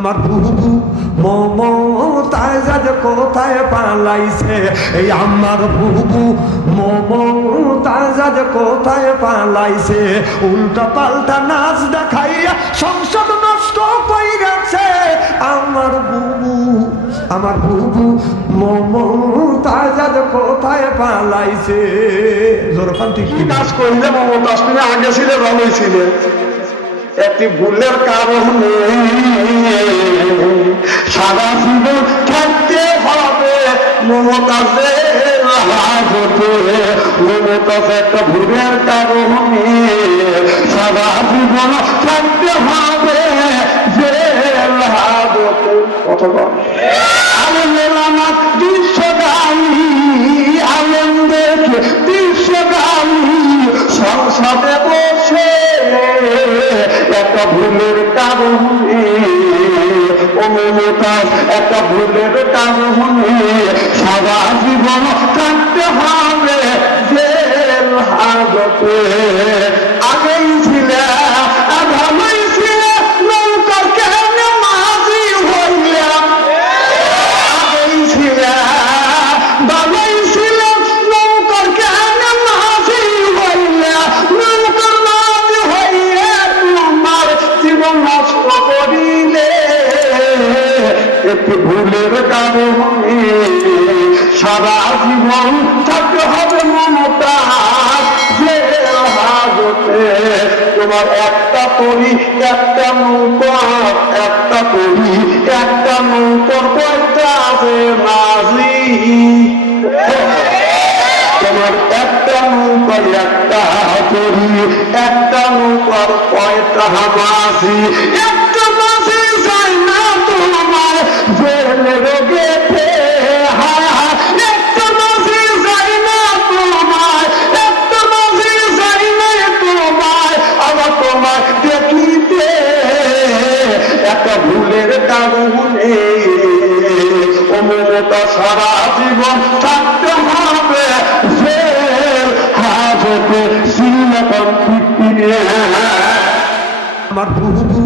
আমার বুবু মমতাজ কোথায় পালাইছে, এই আমার বুবু মমতাজ কোথায় পালাইছে, উল্টা পাল্টা নাচ দেখাইয়া সংসদ নষ্ট কইরাছে। আমার বুবু মমতাজ কোথায় পালাইছে। জোরখান ঠিক কি কাজ করলে মমতাজ তুমি আগে ছিলে ভালোই ছিলে, একটি ভুলের কারণে সারা জীবন থাকতে হবে মমতাজের হাজতে। মমতাজ একটা ভুলের কারণে সারা জীবন থাকতে হবে জেল হাজতে। অথবা আলেম আমার বিশ্বগামী, আলেমদেরকে বিশ্বগামী সংসদে বসে একটা ভুলের কারণে, ও মমতাজ একটা ভুলের কারণে সারা জীবন থাকতে হবে জেল হাজতে। আগেই ছিল ভালোই ছিল নৌকার কেন মাঝি হইলাম, আগেই ছিল ভালোই ছিল নৌকার কেন মাঝি হইলাম, নৌকার মাঝি হইয়া তোমার জীবন নষ্ট করিলে একটি ভুলের কারণে সারা জীবন থাকতে হবে মমতাজ জেল হাজতে। তোমার একটা তরি একটা নৌকর, একটা তরি একটা নৌকর কয়টা আছে মাঝি, তোমার একটা নৌকর একটা তরি একটা নৌকর কয়টা মাঝি, একটা মাঝি যায় না তোমার জেলের গেটে। হায় হায় একটা মাঝি যায় না তোমার, একটা মাঝি যায় না তোমার আবার তোমার দেখিতে। একটা ভুলের কারণে ও মমতা সারা জীবন থাকতে হবে জেল হাজতে। সিনেমা আমার বুবু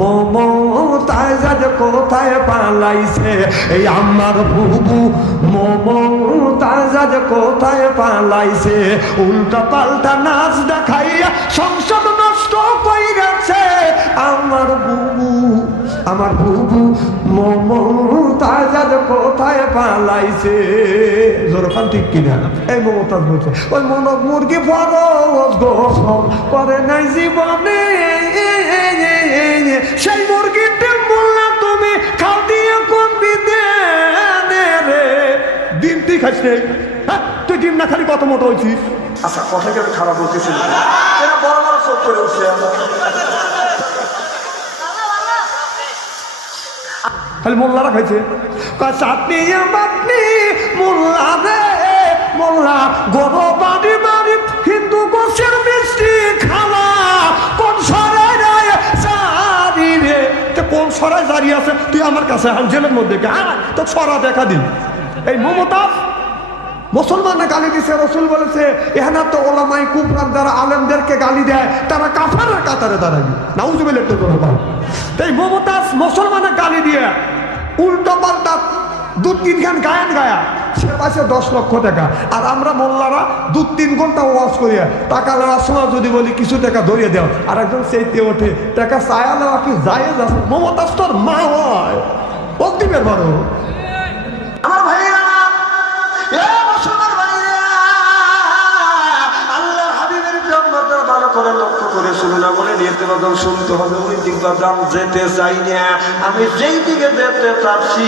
মমতাজ কোথায় পালাইছে, এই আমার বুবু মমতাজ কোথায় পালাইছে, উল্টা পাল্টা নাচ দেখাইয়া সংসদ নষ্ট কইরাছে। আমার বুবু মমতাজ কোথায় পালাইছে। জোরখান ঠিক কিনা? এই মমতাজ বলছে ওই মুরগি ফরজ গোসল করে নাই জীবনে, সেই মুরগিটা বললা তুমি খাও দিয়ে কোন বিদে রে। ডিম তুই খাইস রে? হ্যাঁ, তুই ডিম না খালি কত মোটা হয়েছিস? আচ্ছা কথা কেন খারাপ বলতেছিল, এরা বড় বড় চোখ করে উঠছে। খালি মোল্লারা খাইছে চাটনি বাটনি মোল্লা রে মোল্লা গরো বাড়ি বাড়ি হিন্দু গোছের মিষ্টি খাওয়া কোন সরাই রায় সারি রে। কোন সরাই জারি আছে তুই আমার কাছে জেলের মধ্যে তো সরা দেখা দিন। এই মমতাজ মুসলমানরা গালি দিছে, রসুল বলেছে এখানে তো ওলামাই কুফরান যারা আলেমদেরকে গালি দেয় তারা কাফারের কাতারে দাঁড়াবি। নাউজুবিল্লাহ একটু কথা। এই মমতাজ মুসলমানের গালি দিয়ে উল্টো পাল্টা 2-3 গান গায়ন গায়া সে পাশে 10 লক্ষ টাকা। আর আমরা মোল্লারা 2-3 ঘন্টা ওয়াজ করিয়া টাকা নেওয়ার সময় যদি বলি কিছু টাকা ধরিয়ে দেও, আর একজন সেইতে ওঠে টাকা চায়া নেওয়া কি যায় যাচ্ছে। মমতাজ তোর মা হয় অগ্নিমের বড়। আমার ভাইরা ভালো করে লক্ষ্য করে শুনুন, বলে নিতে বাদল শুনতে হবে। ওই দিক বাদাম যেতে চাই না, আমি যেই দিকে যেতে চাচ্ছি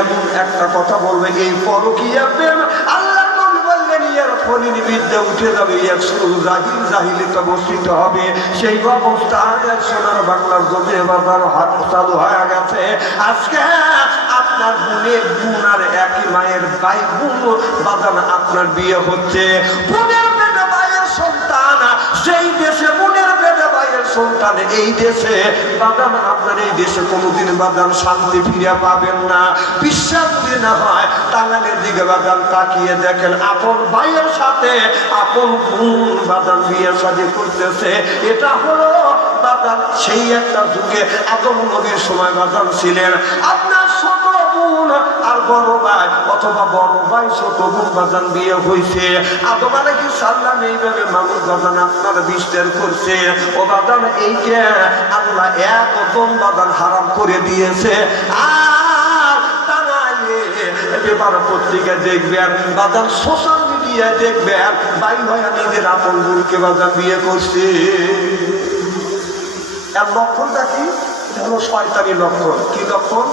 এমন একটা কথা বলবে এই পরকীয়া প্রেম। আল্লাহ নবী বললেন ইয়ার ফলিনি বিদ্যা উঠে যাবে, ইয়ার শুরু জাহিল জাহিলিতে বসিত হবে। সেই অবস্থা সোনার বাংলার জমি বাজার হাত চালু হয়ে গেছে। আজকে আপনার বোনের বোন আর একই মায়ের ভাই বোন বাজান আপনার বিয়ে হচ্ছে। বোনের পেটে ভাইয়ের সন্তান, সেই দেশে বোনের পেটে ভাইয়ের সন্তান, এই দেশে বাদান আপনার এই দেশে কোনোদিন বাদান শান্তি ফিরে পাবেন না। বিশ্বাস যদি না হয় টাঙ্গালের দিকে বাদান তাকিয়ে দেখেন, আপন ভাইয়ের সাথে আপন বোন বাদান বিয়ে শাদী করতেছে। এটা হলো বাদান বাজান সেই একটা যুগে আদম নবীর সময় বাজান ছিলেন আপনার ছোট বোন আর বড় ভাই অথবা বড় ভাই ছোট বোন বাজান বিয়ে হয়েছে আদম আলাইহিস সালাম এইভাবে মানুষ বাজান আপনার বিস্তার করছে ও বাজান এইটা আল্লাহ একদম বাজান হারাম করে দিয়েছে আর পেপার পত্রিকা দেখবেন বাজান সোশ্যাল মিডিয়ায় দেখবেন ভাই ভাইয়া নিজের আপন বোনকে বাজান বিয়ে করছে এর লক্ষণটা কি এটা হলো শয়তানি লক্ষণ কি লক্ষণ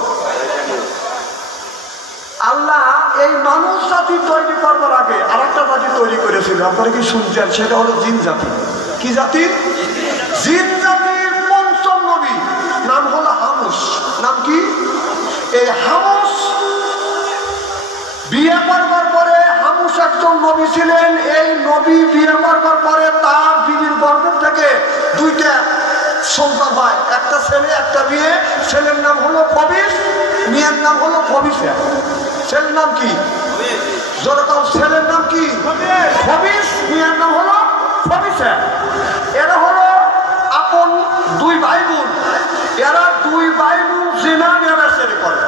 আল্লাহ এই মানুষ জাতি তৈরি করবার আগে আর একটা জাতি তৈরি করেছিল আপনারা কি শুনছেন সেটা হলো জিন জাতি কি জাতি জিন জাতির পঞ্চম নবী নাম হলো হামুস নাম কি এই হামুস বিয়ে করবার পরে হামুস একজন নবী ছিলেন এই নবী বিয়ে করবার পরে তার বিবির গর্ভের থেকে দুইটা সন্তান হয় একটা ছেলে একটা মেয়ে ছেলের নাম হলো কবিস মেয়ের নাম হলো কবিসা ছেলের নাম কি যেরকম ছেলের নাম কি কবিস মেয়ের নাম হলো কবিসা এরা হলো আপন দুই ভাই বোন এরা দুই ভাই বোন জিনা নেমেসেরি করে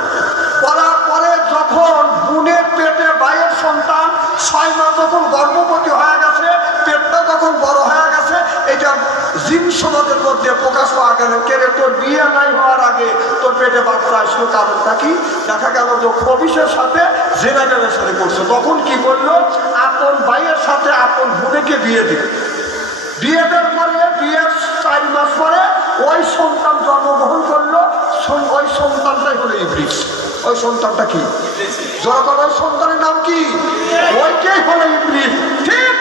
করার পরে যখন বোনের পেটে ভাইয়ের সন্তান 6 মাস যখন গর্ভবতী হয়ে গেছে পেটটা যখন বড় হয়ে গেছে এটা জিন সমাজের মধ্যে প্রকাশ পাওয়া গেল কেড়ে তোর বিয়ে নাই হওয়ার আগে তোর পেটে বাচ্চা আসলো কারণটা কি দেখা গেল যে কবিসের সাথে জেনা নেমেসেরি করছে তখন কি বললো আপন ভাইয়ের সাথে আপন বোনেকে বিয়ে দিবে বিয়ে দেওয়ার পরে বিয়ের 4 মাস পরে ওই সন্তান জন্মগ্রহণ করলো ওই সন্তানটাই হলো ইবলিস ওই সন্তানটা কি যখন ওই সন্তানের নাম কি ওইটাই হলো ইবলিস ঠিক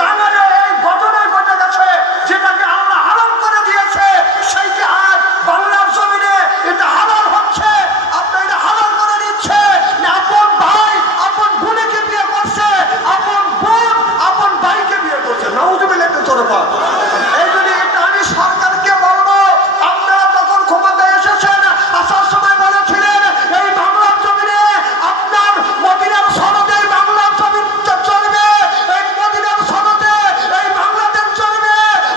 তাহলে এই ঘটনায় ঘটে গেছে যেটাকে আল্লাহ হারাম করে দিয়েছে সেইটা আজ বাংলার জমিনে এটা হালাল হচ্ছে আপনি এটা হালাল করে দিচ্ছে আপন ভাই আপন বোনকে বিয়ে করছে আপন বোন আপন ভাইকে বিয়ে করছে নাউজুবিল্লাহ চলে পা এই জন্য এটা আমি সরকারকে বলবো আপনারা তখন ক্ষমতায় এসেছেন আসার সময় বলেছিলেন এই বাংলার জমিনে আপনার মদিনার সনদে বাংলার জমিন চলবে এই মদিনার সনদে এই বাংলাদেশ চলবে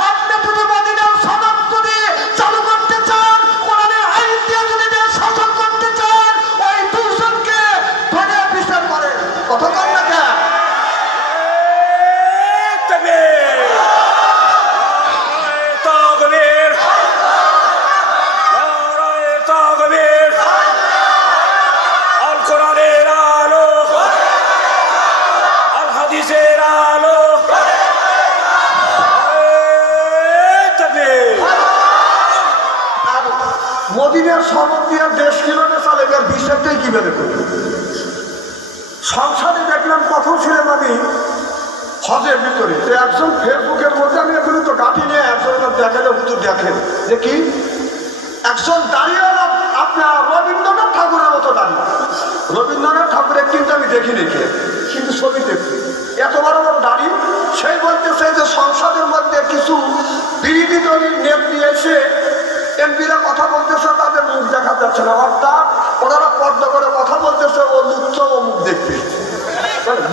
আপনি যদি মদিনার সনদ যদি চালু করতে চান কোরআনের আইন দিয়ে যদি দেশ শাসন করতে চান ওই দুজনকে ধরে বিচার করে কথা বল না কেন মদিনার সনদ দিয়ে দেশ কিভাবে চালাবে আর বিচারটাই কিভাবে করবে সংসারে দেখলাম কখন ছিলেন আমি হজের ভিতরে একজন ফেসবুকের মধ্যে আমি এখন তো গাঠি নিয়ে একজনের দেখালে হুজুর দেখেন যে কি একজন দাঁড়িয়েওয়ালা আপনার রবীন্দ্রনাথ ঠাকুরের মতো দাঁড়িয়ে রবীন্দ্রনাথ ঠাকুরের কিন্তু আমি দেখিনি কিন্তু ছবি দেখছি এত বড় বড় দাঁড়ি সেই বলতেছে যে সংসদের মধ্যে কিছু বিরোধী দলের নেত্রী এসে এমপিরা কথা বলতেছে তাদের মুখ দেখা যাচ্ছে না অর্থাৎ ওনারা পর্দা করে কথা বলতেছে ও লুচ্চ ও মুখ দেখতে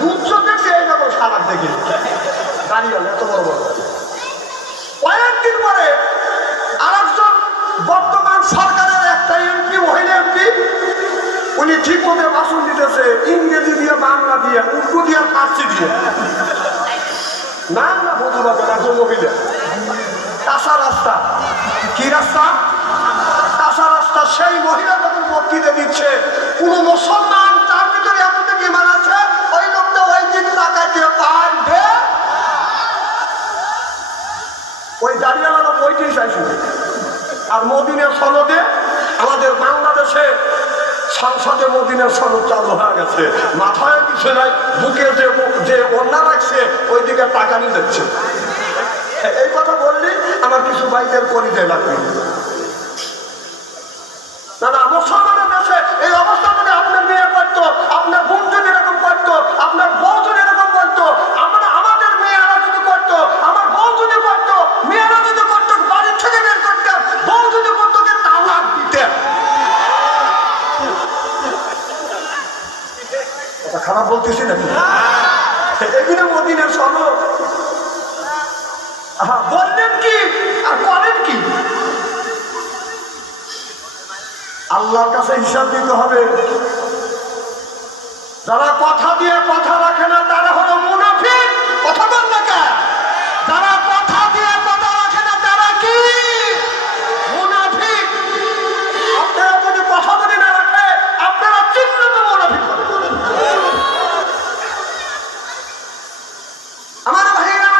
লুচ্চ দেখতে এইরকম সালাদ দেখে দাঁড়িয়ে এত বড় বড় কয়েকদিন পরে আরেকজন বর্তমান সরকারের একটা এমপি মহিলা এমপি উনি ঠিক মতো ভাষণ দিতেছে ইংরেজি দিয়ে বাংলা দিয়ে উর্দু দিয়ে ফার্সি দিয়ে না না বোঝা যাবে না মহিলা কাঁচা রাস্তা কি রাস্তা কাঁচা রাস্তা সেই মহিলা যখন বক্তৃতা দিচ্ছে কোন মুসলমান তার ভিতরে এতটা বিমান আছে ওই লোকটা ওই দিন টাকাকে পারবে ওই দাঁড়িয়ে ওইটাই চাইছিল আর মদিনার সনদে আমাদের বাংলাদেশে সংসদে মদিনার সনদ চালু হয়ে গেছে মাথায় কিছু নাই বুকে যে অন্যা রাখছে ওই দিকে টাকা নিয়ে যাচ্ছে এই কথা বললি আমার কিছু বাইকের পরিচয় লাগবে না না মুসলমানের দেশে এই অবস্থা যদি আপনার মেয়ে করতো আপনার বোন যদি এরকম করতো আপনার বউ যদি এরকম করতো আমাদের মেয়েরা যদি করতো আমার বউ যদি করতো মেয়েরা যদি করতো বাড়ির থেকে বের করতাম বউ যদি করতো তালাক দিতেন খারাপ বলতেছি নাকি এগুলো মদিনার সনদ বললেন কি আর করেন কি আল্লাহর কাছে হিসাব দিতে হবে। যারা কথা দিয়ে কথা রাখে না তারা হলো মুনাফিক। কথা বল না কে? যারা কথা দিয়ে কথা রাখে না তারা কি? মুনাফিক। আপনারা যদি কথা বলে না রাখে আপনারা চিহ্নিত মুনাফিক হবে। আমার ভাইরা,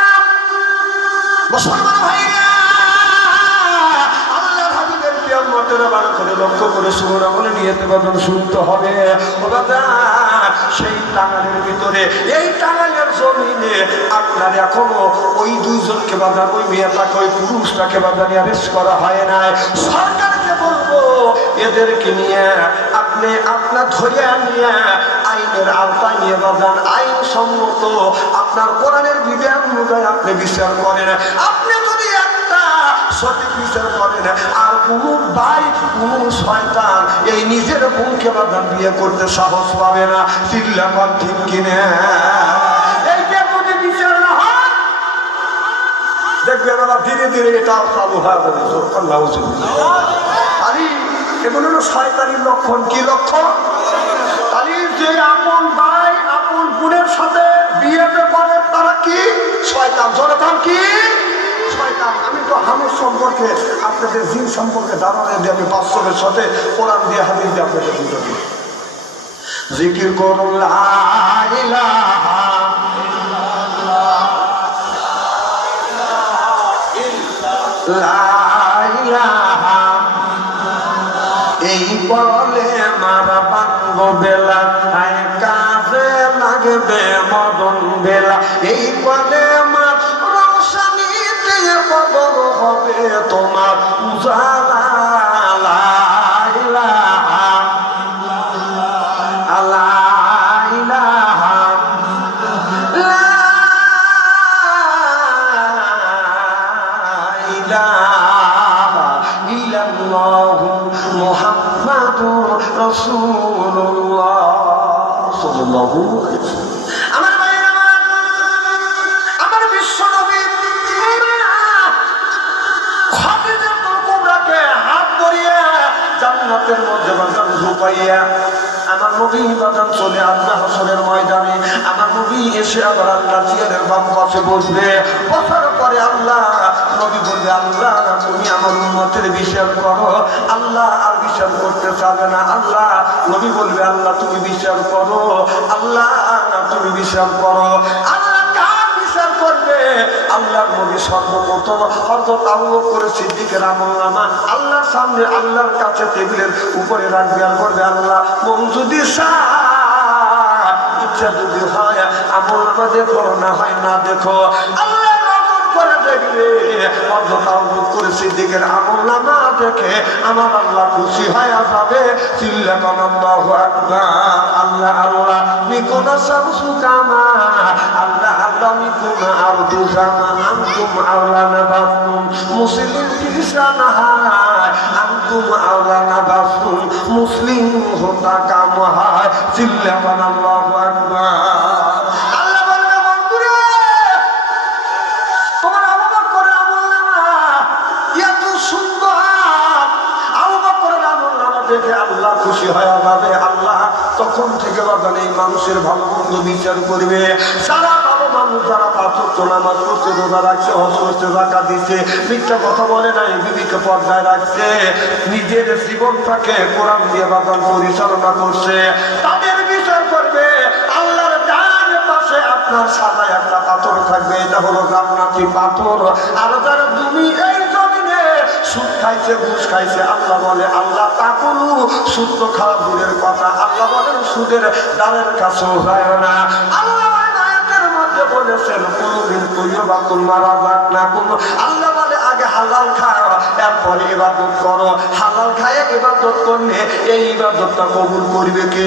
মুসলমান ভাইরা, আল্লাহর হাবিবের কিয়ামতের বারে করে লক্ষ্য করে সুবহান বলে নিয়তে বদন শুনতে হবে। ও বাবা, সেই টাঙ্গালের ভিতরে, এই টাঙ্গালের জমিনে আপনার এখনো ওই দুইজনকে বাধা, ওই মেয়েটাকে, ওই পুরুষটাকে বাধা নিয়ে অ্যারেস্ট করা হয় নাই। সরকারকে বলবো এদেরকে নিয়ে আপনি আপনার ধরে নিয়ে আইনের আওতায় নিয়ে বাজান, আইন সম্মত আপনার কোরআনের বিধান অনুযায়ী আপনি বিচার করেন। আপনি যদি একটা সঠিক বিচার করেন আর কোন ভাই কোন শয়তান এই নিজের বোনকে বাজান বিয়ে করতে সাহস পাবে না। চিল্লাপান ঠিক কিনে? এইটা যদি বিচার না হয় দেখবেন আবার ধীরে ধীরে এটাও চালু হয়ে যাবে। আরে এগুলো হলো শয়তানির লক্ষণ। কি লক্ষণ? আরে যে আপন ভাই আপন বোনের সাথে বিয়েতে করে তারা কি শয়তান। জনতান কি শয়তান। আমি তো হামুর সম্পর্কে আপনাদের জিন সম্পর্কে ধারণা দিয়ে আমি বাস্তবের সাথে কোরআন দিয়ে হাদিস দিয়ে আপনাদের বুঝে দিই। জিকির করুন লা ইলাহা এই বলে মারা বাঙ্গ বেলা কাজে লাগবে মদন বেলা। এই বলে মার রোশানিতে বদর হবে তোমার উজালা। লা ইলাহা মুহাম্মাদুর রাসূলুল্লাহ সাল্লাল্লাহু আলাইহি ওয়াসাল্লাম। আমার ভাইরা, আমার বিশ্ব নবী খাদিজাতুল কুবরাকে হাত ধরিয়ে জান্নাতের মধ্যে বাজান ঢুকাইয়া আমার নবী বাজান চলে আসবে হাসরের ময়দানে। আমার নবী এসে আবার আল্লাহ চেয়ারের বাম পাশে বসবে। বসার পরে আল্লাহ নবী বলবে, আল্লাহ তুমি আমার উম্মতের বিচার করো। আল্লাহ আর বিচার করতে চাবে না। আল্লাহ নবী বলবে, আল্লাহ তুমি বিচার করো। আল্লাহ তুমি বিচার করো। আল্লাহ কার বিচার করবে? আল্লাহর নবী সর্বপ্রথম হযরত আবু বকর সিদ্দিকের আমলনামা আল্লাহর সামনে আল্লাহর কাছে টেবিলের উপরে রাখবে আর বলবে, আল্লাহ মন যদি ইচ্ছা যদি হয় আমলনামা দেখো, না হয় না দেখো। আল্লাহ নজর করে দেখবে হযরত আবু বকর সিদ্দিকের আমলনামা দেখে আমার আল্লাহ খুশি হয়ে যাবে। চিল্লাকান আল্লাহু আকবার। আল্লাহ আল্লাহ মিকুনা শামসু কামা, আল্লাহ আল্লাহ মিকুনা আরদু জামা, আনতুম আওলানা বাসুম মুসলিম কিসানা হায়, আনতুম আওলানা বাসুম মুসলিম হোতা কাম হায়। চিল্লাকান আল্লাহু আকবার। আল্লাহ বলবে, বন্ধুরা তোমার আবু বকরের আমলনামা এত সুন্দর, আবু বকরের আমলনামা দেখে আল্লাহ খুশি হয়ে যাবে। আল্লাহ তখন থেকে বাজান এই মানুষের ভালো মন্দ বিচার করবে। সারা ভালো মানুষ যারা পাঁচ নামাজ পড়ছে, রোজা রাখছে, হজ করছে, যাকাত দিচ্ছে, মিথ্যা কথা বলে নাই, বিবিকে পর্দায় রাখছে, নিজের জীবনটাকে কোরআন দিয়ে বাজান পরিচালনা করছে, তাদের বিচার করবে। আল্লাহর ডান পাশে আপনার সাদা একটা পাথর থাকবে, এটা হলো জান্নাতি পাথর। আর যারা তুমি এই জমিনে সুদ খাইছে, ঘুষ খাইছে, আল্লাহ বলে আল্লাহ তাকুলু, সুদ তো খাওয়া দূরের কথা, আল্লাহ বলেন সুদের দ্বারের কাছেও যায় না। আল্লাহ আয়াতের মধ্যে বলেছেন কুলুবিল কুয়ুবাতুল মারাযাকনাকুম, আল্লাহ বলে আগে হালাল খাও এরপরে ইবাদত করো। হালাল খায় ইবাদত করলে এই ইবাদতটা কবুল করবে কে?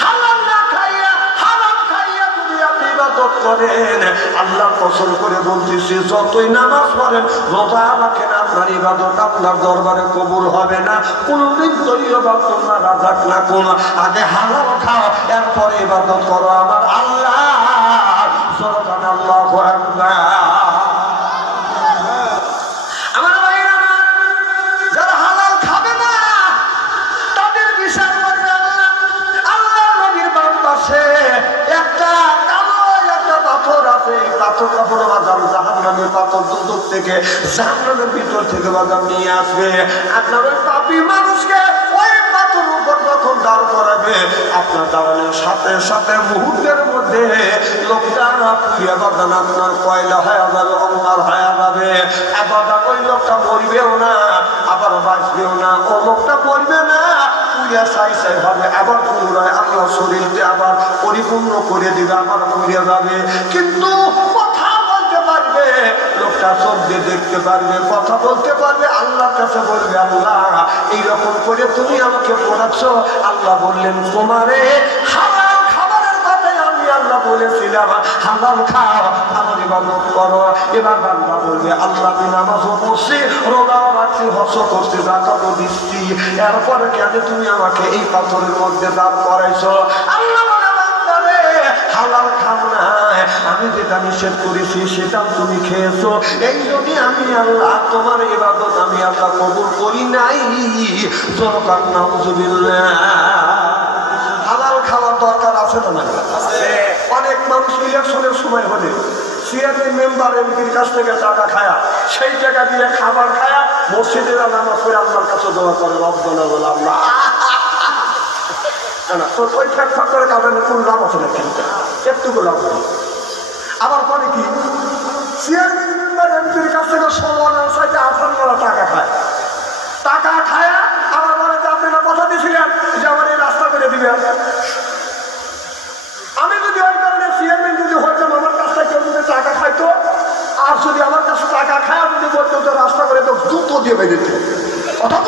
হালাল না খাইয়া হারাম খাইয়া যদি আপনি ইবাদত করেন, আল্লাহ কসম করে বলতেছি যতই নামাজ পড়েন, রোজা রাখেন, আপনার ইবাদত আপনার দরবারে কবুল হবে না। কুলুবিল কুয়ুবাতুল মারাযাকনাকুম, আগে হালাল খাও এরপরে ইবাদত করো আমার আল্লাহ। সুবহানাল্লাহু আকবার। আমার ভাইরা, যারা হালাল খাবে না থেকে জাহান্নামের ভিতর থেকে বাদাম নিয়ে আসবে। আপনার ওই পাপী মানুষকে ওই পাথর উপর যখন দাঁড় করাবে, আপনার দাঁড়ানোর সাথে সাথে মুহূর্তের মধ্যে লোকটা পুড়িয়া বাদান আপনার কয়লা হয়ে যাবে, অঙ্গার হয়ে যাবে। আবার ওই লোকটা মরবেও না, আবার বাঁচবেও না। ও লোকটা মরবে না, পুড়িয়া সাই সাই হবে, আবার পুনরায় আল্লাহ শরীরকে আবার পরিপূর্ণ করে দিবে, আবার মরে যাবে। কিন্তু কথা বলতে পারবে, লোকটা চোখ দিয়ে দেখতে পারবে, কথা বলতে পারবে, আল্লাহর কাছে বলবে আল্লাহ এইরকম করে তুমি আমাকে পড়াচ্ছ। আল্লাহ বললেন তোমারে হালাল খাবারের কথাই আমি আল্লাহ বলেছিলাম, হালাল খাও, আমার ইবাদত করো। এবার বান্দা বলবে আল্লাহ আমি নামাজও পড়ছি, রোজাও রাখছি, হজও করছি, যাকাতও দিচ্ছি, এরপরে কেন তুমি আমাকে এই পাথরের মধ্যে দাঁড় করাইছো? আল্লাহ বলে বান্দারে হালাল খাও না, আমি যেটা নিষেধ করেছি সেটা তুমি খেয়েছো, এই জন্যই আমি আল্লাহ তোমার ইবাদত আমি আল্লাহ কবুল করি নাই। জোরকার নাউজুবিল্লাহ। হালাল খাওয়ার দরকার আছে না? না অনেক মানুষ ইলেকশনের সময় হলে চেয়ারম্যান মেম্বার এমপির কাছ থেকে টাকা খায়া, সেই টাকা দিয়ে খাবার খায়া মসজিদের নামাজ পড়ে আল্লাহর কাছে দোয়া করে, রব্বানা বলে আল্লাহ তোর ওই ফ্যাক্টর করে কারণে কোন লাভ আছে না, কিন্তু একটুকু লাভ নেই। আবার পরে কি চেয়ারম্যান মেম্বার এমপির কাছ থেকে 16 টাকা খায়, টাকা খায়া আবার বলে যে আপনি না কথা দিয়েছিলেন যে আমার এই রাস্তা করে দিবেন। আমি যদি ওই কারণে চেয়ারম্যান যদি হইতাম, আমার কাছ থেকে কেউ যদি টাকা খাইতো, আর যদি আমার কাছে টাকা খায় যদি বলতো তো রাস্তা করে তো জুতো দিয়ে বেঁধে দিত, কথা